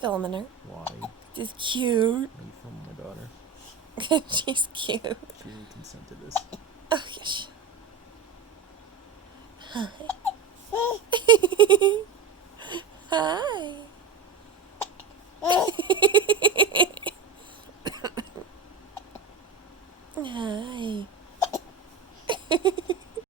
filming her. Why? She's cute. Are you filming my daughter? She's cute. She didn't consent to this. Oh, yes. Hi. Hi.